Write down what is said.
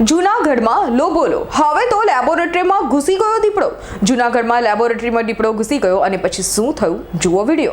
જૂનાગઢમાં લો બોલો. હવે તો લેબોરેટરીમાં ઘૂસી ગયો દીપડો. જૂનાગઢમાં લેબોરેટરીમાં દીપડો ઘૂસી ગયો અને પછી શું થયું? જુઓ વીડિયો.